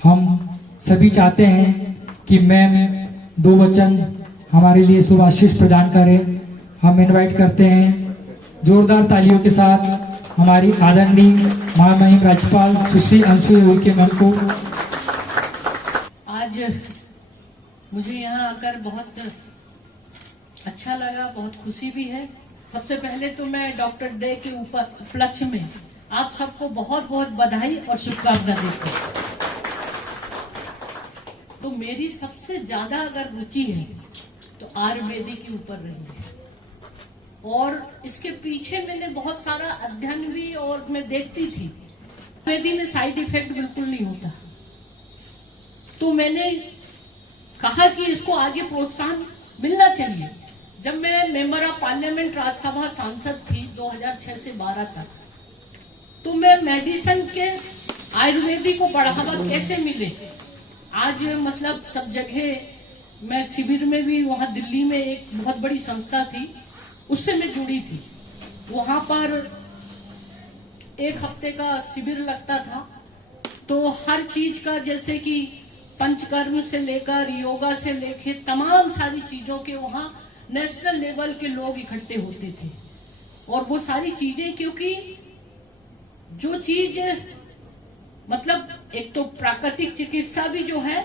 हम सभी चाहते हैं कि मैम दो वचन हमारे लिए शुभ आशीष प्रदान करें। हम इनवाइट करते हैं जोरदार तालियों के साथ हमारी आदरणीय महामहिम राज्यपाल सुश्री अनुसुईया उइके मैम को। आज मुझे यहाँ आकर बहुत अच्छा लगा, बहुत खुशी भी है। सबसे पहले तो मैं डॉक्टर डे के उपलक्ष्य में आप सबको बहुत बहुत बधाई और शुभकामना देती हूँ। तो मेरी सबसे ज्यादा अगर रुचि है तो आयुर्वेदिक के ऊपर रही है और इसके पीछे मैंने बहुत सारा अध्ययन भी और मैं देखती थी आयुर्वेदिक में साइड इफेक्ट बिल्कुल नहीं होता। तो मैंने कहा कि इसको आगे प्रोत्साहन मिलना चाहिए। जब मैं मेंबर ऑफ पार्लियामेंट राज्यसभा सांसद थी 2006 से 12 तक, तो मैं मेडिसिन के आयुर्वेदिक को बढ़ावा कैसे मिले, आज मतलब सब जगह मैं शिविर में भी, वहां दिल्ली में एक बहुत बड़ी संस्था थी उससे मैं जुड़ी थी। वहां पर एक हफ्ते का शिविर लगता था, तो हर चीज का जैसे कि पंचकर्म से लेकर योगा से लेकर तमाम सारी चीजों के वहां नेशनल लेवल के लोग इकट्ठे होते थे। और वो सारी चीजें, क्योंकि जो चीज मतलब एक तो प्राकृतिक चिकित्सा भी जो है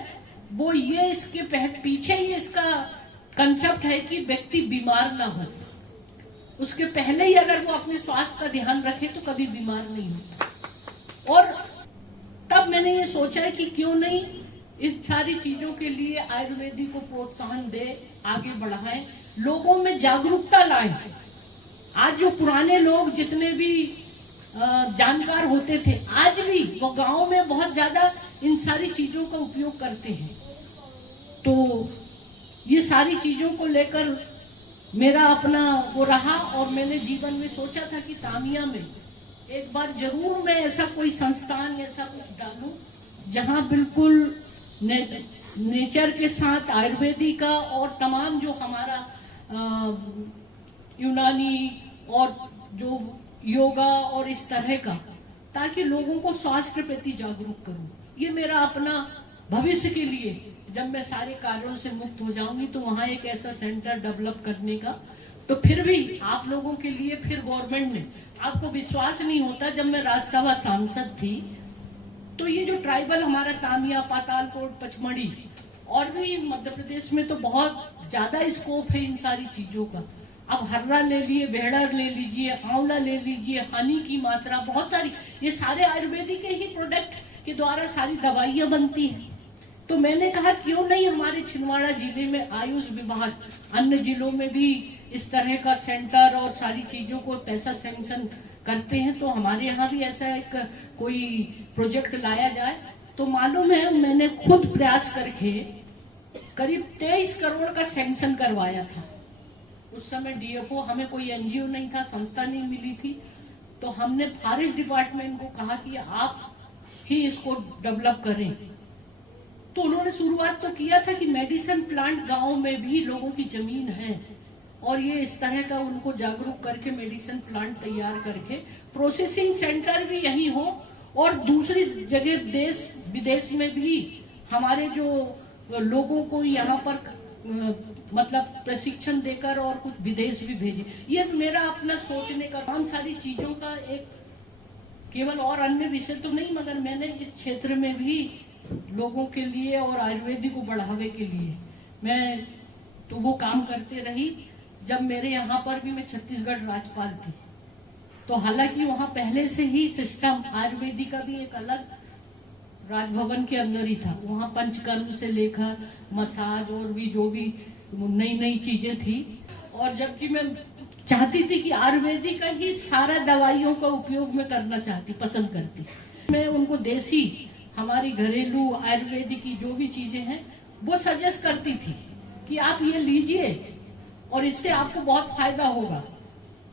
वो ये इसके पीछे ही इसका कंसेप्ट है कि व्यक्ति बीमार ना हो। उसके पहले ही अगर वो अपने स्वास्थ्य का ध्यान रखे तो कभी बीमार नहीं होता। और तब मैंने ये सोचा है कि क्यों नहीं इन सारी चीजों के लिए आयुर्वेदिक को प्रोत्साहन दे, आगे बढ़ाएं, लोगों में जागरूकता लाएं। आज जो पुराने लोग जितने भी जानकार होते थे, आज भी वो गांव में बहुत ज्यादा इन सारी चीजों का उपयोग करते हैं। तो ये सारी चीजों को लेकर मेरा अपना वो रहा और मैंने जीवन में सोचा था कि तामिया में एक बार जरूर मैं ऐसा कोई संस्थान ऐसा कुछ डालूं जहां बिल्कुल नेचर के साथ आयुर्वेदिक का और तमाम जो हमारा यूनानी और जो योगा और इस तरह का, ताकि लोगों को स्वास्थ्य के प्रति जागरूक करूं। ये मेरा अपना भविष्य के लिए, जब मैं सारे कार्यों से मुक्त हो जाऊंगी तो वहां एक ऐसा सेंटर डेवलप करने का। तो फिर भी आप लोगों के लिए फिर गवर्नमेंट ने, आपको विश्वास नहीं होता, जब मैं राज्यसभा सांसद थी तो ये जो ट्राइबल हमारा तामिया, पातालकोट, पचमढ़ी और भी मध्य प्रदेश में तो बहुत ज्यादा स्कोप है इन सारी चीजों का। अब हर्रा ले लिए, भेड़र ले लीजिए, आंवला ले लीजिए, हनी की मात्रा बहुत सारी, ये सारे आयुर्वेदिक के ही प्रोडक्ट के द्वारा सारी दवाइयां बनती हैं। तो मैंने कहा क्यों नहीं हमारे छिंदवाड़ा जिले में आयुष विभाग, अन्य जिलों में भी इस तरह का सेंटर और सारी चीजों को पैसा सैंक्शन करते हैं, तो हमारे यहाँ भी ऐसा एक कोई प्रोजेक्ट लाया जाए। तो मालूम है मैंने खुद प्रयास करके करीब 23 करोड़ का सैंक्शन करवाया था। उस समय डीएफओ, हमें कोई एनजीओ नहीं था, संस्था नहीं मिली थी, तो हमने फॉरेस्ट डिपार्टमेंट को कहा कि आप ही इसको डेवलप करें। तो उन्होंने शुरुआत तो किया था कि मेडिसिन प्लांट गांव में भी लोगों की जमीन है और ये इस तरह का उनको जागरूक करके मेडिसिन प्लांट तैयार करके प्रोसेसिंग सेंटर भी यही हो और दूसरी जगह देश विदेश में भी हमारे जो लोगों को यहाँ पर मतलब प्रशिक्षण देकर और कुछ विदेश भी भेजे। ये मेरा अपना सोचने का, तमाम सारी चीजों का एक केवल और अन्य विषय तो नहीं, मगर मैंने इस क्षेत्र में भी लोगों के लिए और आयुर्वेदिक को बढ़ावे के लिए मैं तो वो काम करते रही। जब मेरे यहाँ पर भी मैं छत्तीसगढ़ राज्यपाल थी, तो हालांकि वहाँ पहले से ही सिस्टम आयुर्वेदिक का भी एक अलग राजभवन के अंदर ही था। वहाँ पंचकर्म से लेकर मसाज और भी जो भी नई नई चीजें थी। और जबकि मैं चाहती थी कि आयुर्वेदिक का ही सारा दवाइयों का उपयोग में करना चाहती, पसंद करती। मैं उनको देसी हमारी घरेलू आयुर्वेदिक की जो भी चीजें हैं वो सजेस्ट करती थी कि आप ये लीजिए और इससे आपको बहुत फायदा होगा।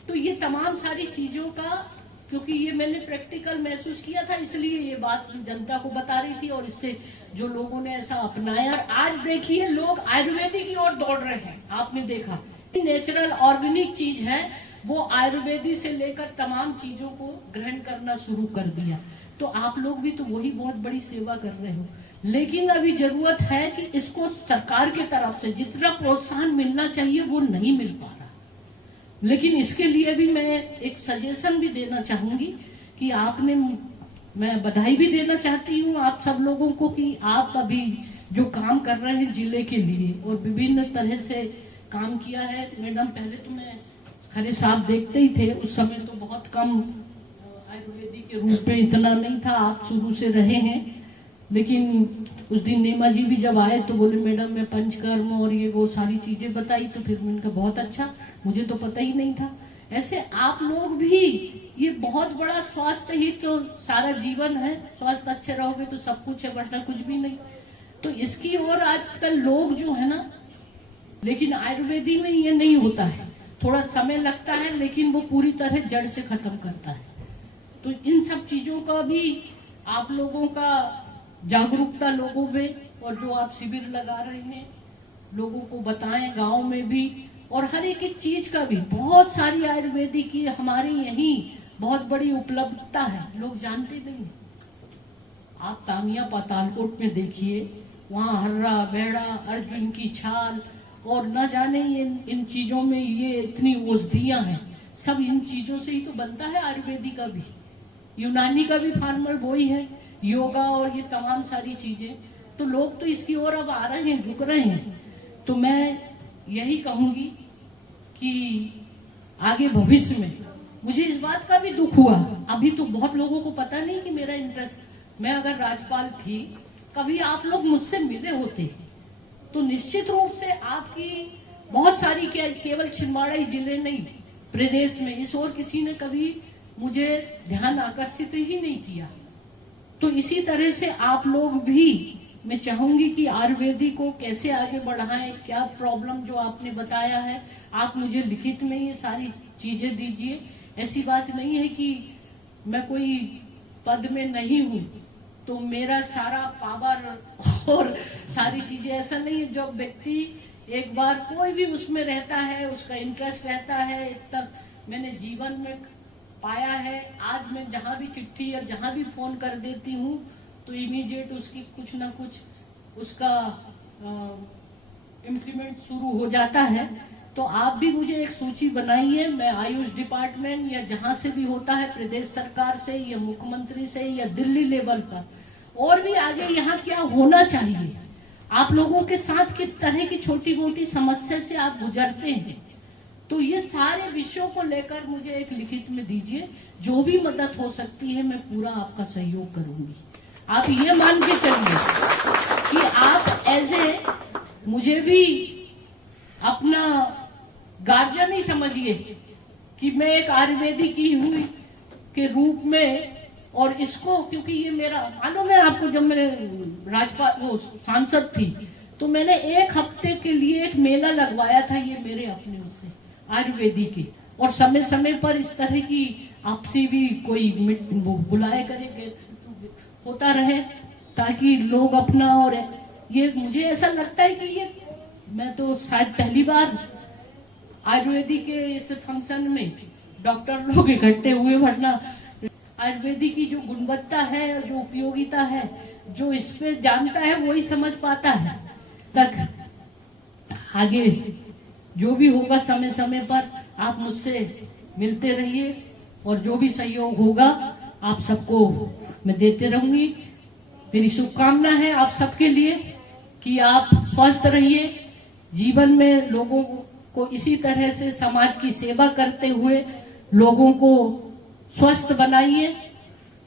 तो ये तमाम सारी चीजों का, क्योंकि ये मैंने प्रैक्टिकल महसूस किया था, इसलिए ये बात जनता को बता रही थी और इससे जो लोगों ने ऐसा अपनाया। और आज देखिए लोग आयुर्वेदिक की ओर दौड़ रहे हैं। आपने देखा नेचुरल ऑर्गेनिक चीज है, वो आयुर्वेदिक से लेकर तमाम चीजों को ग्रहण करना शुरू कर दिया। तो आप लोग भी तो वही बहुत बड़ी सेवा कर रहे हो। लेकिन अभी जरूरत है कि इसको सरकार की तरफ से जितना प्रोत्साहन मिलना चाहिए वो नहीं मिल पा रहा। लेकिन इसके लिए भी मैं एक सजेशन भी देना चाहूंगी कि आपने, मैं बधाई भी देना चाहती हूँ आप सब लोगों को कि आप अभी जो काम कर रहे हैं जिले के लिए और विभिन्न तरह से काम किया है। मैडम पहले तो मैं खरे साहब देखते ही थे, उस समय तो बहुत कम आयुर्वेदिक के रूप में इतना नहीं था, आप शुरू से रहे हैं। लेकिन उस दिन नेमा जी भी जब आए तो बोले मैडम मैं पंचकर्म और ये वो सारी चीजें बताई, तो फिर मैंने कहा बहुत अच्छा, मुझे तो पता ही नहीं था। ऐसे आप लोग भी, ये बहुत बड़ा स्वास्थ्य ही तो सारा जीवन है, स्वास्थ्य अच्छे रहोगे तो सब कुछ है, वरना कुछ भी नहीं। तो इसकी ओर आजकल लोग जो है ना, लेकिन आयुर्वेदी में ये नहीं होता है, थोड़ा समय लगता है लेकिन वो पूरी तरह जड़ से खत्म करता है। तो इन सब चीजों का भी आप लोगों का जागरूकता लोगों में, और जो आप शिविर लगा रहे हैं लोगों को बताएं गांव में भी, और हर एक चीज का भी बहुत सारी आयुर्वेदिक की हमारे यही बहुत बड़ी उपलब्धता है, लोग जानते नहीं। आप तामिया पातालकोट में देखिए, वहाँ हर्रा बेड़ा अर्जुन की छाल और न जाने ये इन चीजों में ये इतनी औषधियां हैं, सब इन चीजों से ही तो बनता है। आयुर्वेदिक का भी, यूनानी का भी फार्मल वही है, योगा और ये तमाम सारी चीजें। तो लोग तो इसकी ओर अब आ रहे हैं, झुक रहे हैं। तो मैं यही कहूंगी कि आगे भविष्य में, मुझे इस बात का भी दुख हुआ, अभी तो बहुत लोगों को पता नहीं कि मेरा इंटरेस्ट, मैं अगर राज्यपाल थी, कभी आप लोग मुझसे मिले होते तो निश्चित रूप से आपकी बहुत सारी, केवल छिंदवाड़ा ही जिले नहीं प्रदेश में, इस ओर किसी ने कभी मुझे ध्यान आकर्षित ही नहीं किया। तो इसी तरह से आप लोग भी, मैं चाहूंगी कि आयुर्वेदिक को कैसे आगे बढ़ाएं, क्या प्रॉब्लम जो आपने बताया है, आप मुझे लिखित में ये सारी चीजें दीजिए। ऐसी बात नहीं है कि मैं कोई पद में नहीं हूँ तो मेरा सारा पावर और सारी चीजें, ऐसा नहीं है। जब व्यक्ति एक बार कोई भी उसमें रहता है, उसका इंटरेस्ट रहता है, इतना मैंने जीवन में पाया है। आज मैं जहां भी चिट्ठी या जहां भी फोन कर देती हूँ तो इमीडिएट उसकी कुछ ना कुछ उसका इम्प्लीमेंट शुरू हो जाता है। तो आप भी मुझे एक सूची बनाइए, मैं आयुष डिपार्टमेंट या जहां से भी होता है, प्रदेश सरकार से या मुख्यमंत्री से या दिल्ली लेवल पर, और भी आगे यहाँ क्या होना चाहिए, आप लोगों के साथ किस तरह की छोटी मोटी समस्या से आप गुजरते हैं, तो ये सारे विषयों को लेकर मुझे एक लिखित में दीजिए। जो भी मदद हो सकती है मैं पूरा आपका सहयोग करूंगी। आप ये मान के चलिए कि आप एज ए मुझे भी अपना गार्जियन ही समझिए कि मैं एक आयुर्वेदिक की हुई के रूप में, और इसको क्योंकि ये मेरा, मालूम है आपको, जब मैंने राज्यपाल वो सांसद थी तो मैंने एक हफ्ते के लिए एक मेला लगवाया था, ये मेरे अपने उससे आयुर्वेदिक की, और समय समय पर इस तरह की आपसी भी कोई बुलाए करेंगे होता रहे, ताकि लोग अपना, और ये मुझे ऐसा लगता है कि ये मैं तो शायद पहली बार आयुर्वेदिक के इस फंक्शन में डॉक्टर लोग इकट्ठे हुए, वरना आयुर्वेदिक की जो गुणवत्ता है, जो उपयोगिता है, जो इस पे जानता है वही समझ पाता है। तक आगे जो भी होगा समय समय पर आप मुझसे मिलते रहिए, और जो भी सहयोग होगा आप सबको मैं देते रहूंगी। मेरी शुभकामना है आप सबके लिए कि आप स्वस्थ रहिए, जीवन में लोगों को इसी तरह से समाज की सेवा करते हुए लोगों को स्वस्थ बनाइए,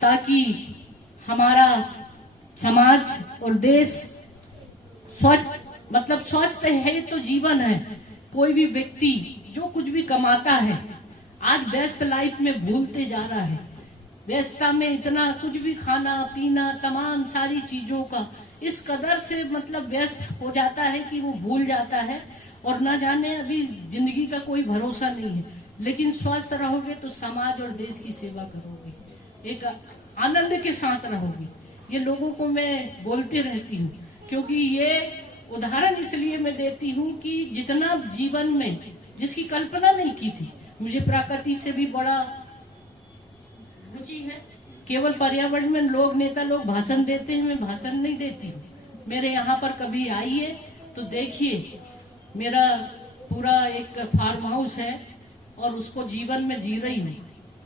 ताकि हमारा समाज और देश स्वच्छ, मतलब स्वस्थ है तो जीवन है। कोई भी व्यक्ति जो कुछ भी कमाता है आज व्यस्त लाइफ में भूलते जा रहा है, व्यस्तता में इतना कुछ भी खाना पीना तमाम सारी चीजों का इस कदर से मतलब व्यस्त हो जाता है कि वो भूल जाता है, और ना जाने अभी जिंदगी का कोई भरोसा नहीं है। लेकिन स्वस्थ रहोगे तो समाज और देश की सेवा करोगे, एक आनंद के साथ रहोगे। ये लोगों को मैं बोलते रहती हूँ, क्योंकि ये उदाहरण इसलिए मैं देती हूँ कि जितना जीवन में जिसकी कल्पना नहीं की थी, मुझे प्रकृति से भी बड़ा रुचि है, केवल पर्यावरण में लोग नेता लोग भाषण देते हैं, मैं भाषण नहीं देती। मेरे यहाँ पर कभी आइए तो देखिए, मेरा पूरा एक फार्म हाउस है और उसको जीवन में जी रही हूँ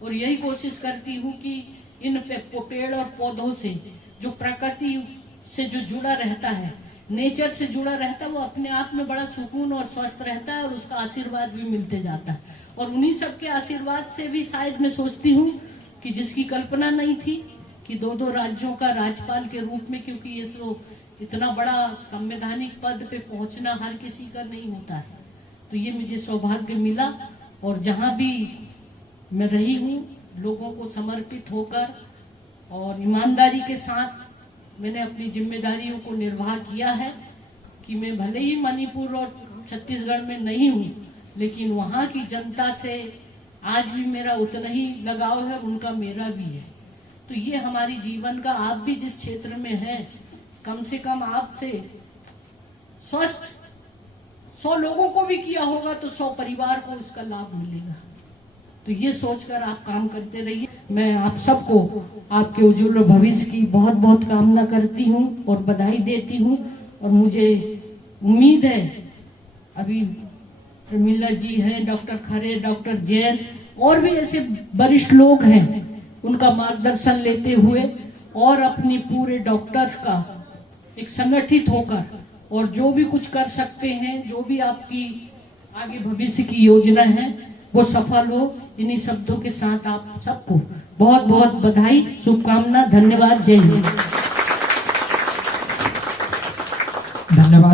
और यही कोशिश करती हूँ कि इन पेड़ और पौधों से जो प्रकृति से जो जुड़ा रहता है, नेचर से जुड़ा रहता है, वो अपने आप में बड़ा सुकून और स्वस्थ रहता है और उसका आशीर्वाद भी मिलते जाता है। और उन्हीं सबके आशीर्वाद से भी शायद मैं सोचती हूँ कि जिसकी कल्पना नहीं थी कि 2-2 राज्यों का राज्यपाल के रूप में, क्योंकि ये तो इतना बड़ा संवैधानिक पद पे पहुंचना हर किसी का नहीं होता है, तो ये मुझे सौभाग्य मिला। और जहां भी मैं रही हूँ लोगों को समर्पित होकर और ईमानदारी के साथ मैंने अपनी जिम्मेदारियों को निर्वाह किया है कि मैं भले ही मणिपुर और छत्तीसगढ़ में नहीं हूँ, लेकिन वहाँ की जनता से आज भी मेरा उतना ही लगाव है, उनका मेरा भी है। तो ये हमारी जीवन का, आप भी जिस क्षेत्र में हैं, कम से कम आपसे स्वस्थ 100 लोगों को भी किया होगा तो 100 परिवार को इसका लाभ मिलेगा। तो ये सोचकर आप काम करते रहिए। मैं आप सबको आपके उज्जवल भविष्य की बहुत बहुत कामना करती हूँ और बधाई देती हूँ। और मुझे उम्मीद है अभी प्रमिला जी हैं, डॉक्टर खरे, डॉक्टर जैन और भी ऐसे वरिष्ठ लोग हैं, उनका मार्गदर्शन लेते हुए और अपनी पूरे डॉक्टर्स का एक संगठित होकर और जो भी कुछ कर सकते हैं, जो भी आपकी आगे भविष्य की योजना है वो सफल हो। इन्हीं शब्दों के साथ आप सबको बहुत बहुत बधाई, शुभकामना, धन्यवाद, जय हिंद।